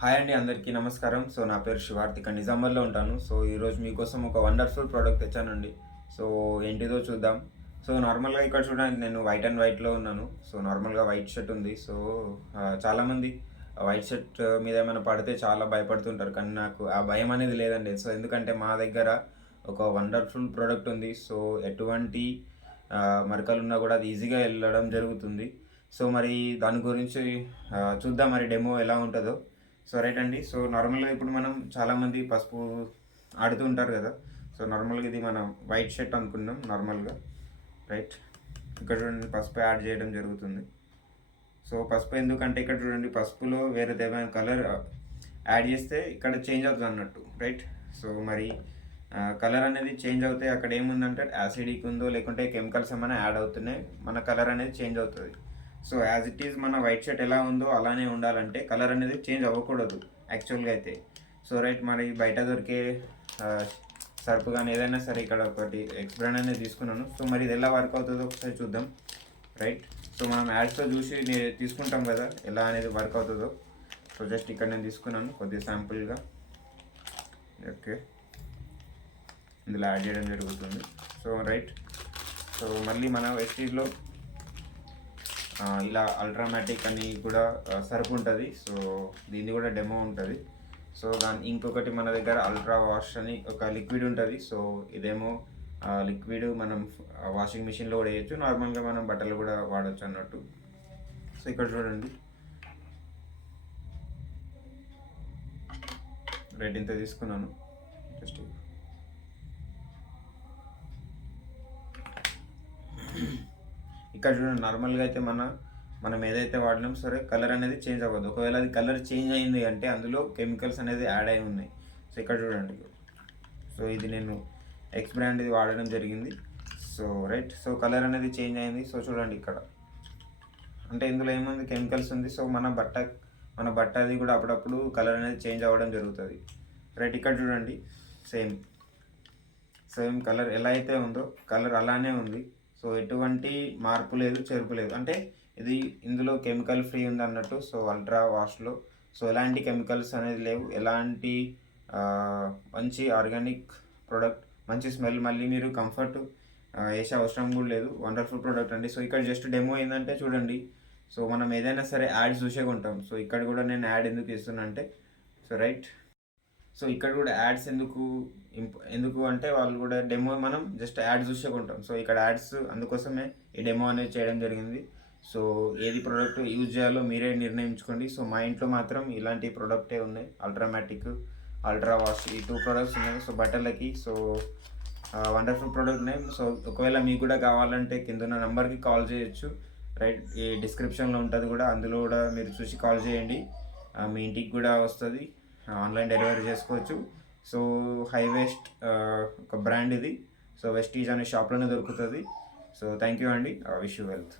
Hi అండి, అందరికీ నమస్కారం. సో నా పేరు శివార్త్, ఇక్కడ నిజామాబాద్లో ఉంటాను. సో ఈరోజు మీకోసం ఒక వండర్ఫుల్ ప్రోడక్ట్ తెచ్చానండి. సో ఏంటిదో చూద్దాం. సో నార్మల్గా ఇక్కడ చూడండి, నేను వైట్ అండ్ వైట్లో ఉన్నాను. సో నార్మల్గా వైట్ షర్ట్ ఉంది. సో చాలామంది వైట్ షర్ట్ మీద ఏమైనా పడితే చాలా భయపడుతుంటారు, కానీ నాకు ఆ భయం అనేది లేదండి. సో ఎందుకంటే మా దగ్గర ఒక వండర్ఫుల్ ప్రోడక్ట్ ఉంది. సో ఎటువంటి మరకలున్నా కూడా అది ఈజీగా వెళ్ళడం జరుగుతుంది. సో మరి దాని గురించి చూద్దాం, మరి డెమో ఎలా ఉంటుందో. సో రైట్ అండి. సో నార్మల్గా ఇప్పుడు మనం చాలామంది పసుపు ఆడుతూ ఉంటారు కదా. సో నార్మల్గా ఇది మనం వైట్ షర్ట్ అనుకున్నాం నార్మల్గా. రైట్, ఇక్కడ చూడండి పసుపు యాడ్ చేయడం జరుగుతుంది. సో పసుపు ఎందుకంటే ఇక్కడ చూడండి, పసుపులో వేరే ఏమైనా కలర్ యాడ్ చేస్తే ఇక్కడ చేంజ్ అవుతుంది అన్నట్టు. రైట్, సో మరి కలర్ అనేది చేంజ్ అవుతాయి. అక్కడ ఏముందంటే యాసిడిక్ ఉందో లేకుంటే కెమికల్స్ ఏమైనా యాడ్ అవుతున్నాయి, మన కలర్ అనేది చేంజ్ అవుతుంది. సో యాజ్ ఇట్ ఈజ్ మన వైట్ షర్ట్ ఎలా ఉందో అలానే ఉండాలంటే కలర్ అనేది చేంజ్ అవ్వకూడదు యాక్చువల్గా అయితే. సో రైట్, మరి బయట దొరికే సర్ఫ్ కానీ ఏదైనా సరే ఇక్కడ ఒకటి ఎక్స్ బ్రాండ్ అనేది తీసుకున్నాను. సో మరి ఇది ఎలా వర్క్ అవుతుందో ఒకసారి చూద్దాం. రైట్, సో మనం యాడ్స్తో చూసి తీసుకుంటాం కదా ఎలా అనేది వర్క్ అవుతుందో. సో జస్ట్ ఇక్కడ నేను తీసుకున్నాను కొద్దిగా శాంపుల్గా. ఓకే, ఇందులో యాడ్ చేయడం జరుగుతుంది. సో రైట్, సో మళ్ళీ మన వెస్టీజ్లో ఇలా అల్ట్రామాటిక్ అని కూడా సర్ఫ్ ఉంటుంది. సో దీన్ని కూడా డెమో ఉంటుంది. సో ఇంకొకటి మన దగ్గర అల్ట్రా వాష్ అని ఒక లిక్విడ్ ఉంటుంది. సో ఇదేమో లిక్విడ్ మనం వాషింగ్ మిషన్లో కూడా వేయచ్చు, నార్మల్గా మనం బట్టలు కూడా వాడచ్చు అన్నట్టు. సో ఇక్కడ చూడండి, రేట్ ఇంత తీసుకున్నాను. జస్ట్ ఇక్కడ చూడండి, నార్మల్గా అయితే మనం ఏదైతే వాడినాం సరే కలర్ అనేది చేంజ్ అవ్వదు. ఒకవేళ అది కలర్ చేంజ్ అయింది అంటే అందులో కెమికల్స్ అనేది యాడ్ అయి ఉన్నాయి. సో ఇక్కడ చూడండి, సో ఇది నేను ఎక్స్ బ్రాండ్ ఇది వాడడం జరిగింది. సో రైట్, సో కలర్ అనేది చేంజ్ అయింది. సో చూడండి ఇక్కడ, అంటే ఇందులో ఏముంది, కెమికల్స్ ఉంది. సో మన బట్ట అది కూడా అప్పుడప్పుడు కలర్ అనేది చేంజ్ అవ్వడం జరుగుతుంది. రైట్, ఇక్కడ చూడండి, సేమ్ కలర్ ఎలా అయితే ఉందో కలర్ అలానే ఉంది. సో ఎటువంటి మార్పు లేదు, చెరుపు లేదు. అంటే ఇందులో కెమికల్ ఫ్రీ ఉంది అన్నట్టు. సో అల్ట్రా వాష్లో సో ఎలాంటి కెమికల్స్ అనేది లేవు, ఎలాంటి మంచి ఆర్గానిక్ ప్రోడక్ట్, మంచి స్మెల్, మళ్ళీ మీరు కంఫర్ట్ వేసే అవసరం కూడా లేదు. వండర్ఫుల్ ప్రోడక్ట్ అండి. సో ఇక్కడ జస్ట్ డెమో ఏంటంటే చూడండి, సో మనం ఏదైనా సరే యాడ్స్ చూసే కొంటాం. సో ఇక్కడ కూడా నేను యాడ్ ఎందుకు ఇస్తున్నా అంటే, సో రైట్, సో ఇక్కడ కూడా యాడ్స్ ఎందుకు అంటే వాళ్ళు కూడా డెమో మనం జస్ట్ యాడ్ చూసే కొంటాం. సో ఇక్కడ యాడ్స్ అందుకోసమే ఈ డెమో అనేది చేయడం జరిగింది. సో ఏది ప్రోడక్ట్ యూజ్ చేయాలో మీరే నిర్ణయించుకోండి. సో మా ఇంట్లో మాత్రం ఇలాంటి ప్రోడక్టే ఉన్నాయి, అల్ట్రామాటిక్, అల్ట్రా వాష్, ఈ 2 ప్రోడక్ట్స్ ఉన్నాయి. సో బట్టలకి సో వండర్ఫుల్ ప్రోడక్ట్ ఉన్నాయి. సో ఒకవేళ మీకు కూడా కావాలంటే కింద ఉన్న నెంబర్కి కాల్ చేయొచ్చు. రైట్, ఈ డిస్క్రిప్షన్లో ఉంటుంది కూడా, అందులో కూడా మీరు చూసి కాల్ చేయండి. మీ ఇంటికి కూడా వస్తుంది, ఆన్లైన్ డెలివరీ చేసుకోవచ్చు. సో హై వేస్ట్ ఒక బ్రాండ్ ఇది. సో వెస్టీజ్ అనే షాప్లోనే దొరుకుతుంది. సో థ్యాంక్ యూ అండి, విష్ యూ వెల్త్.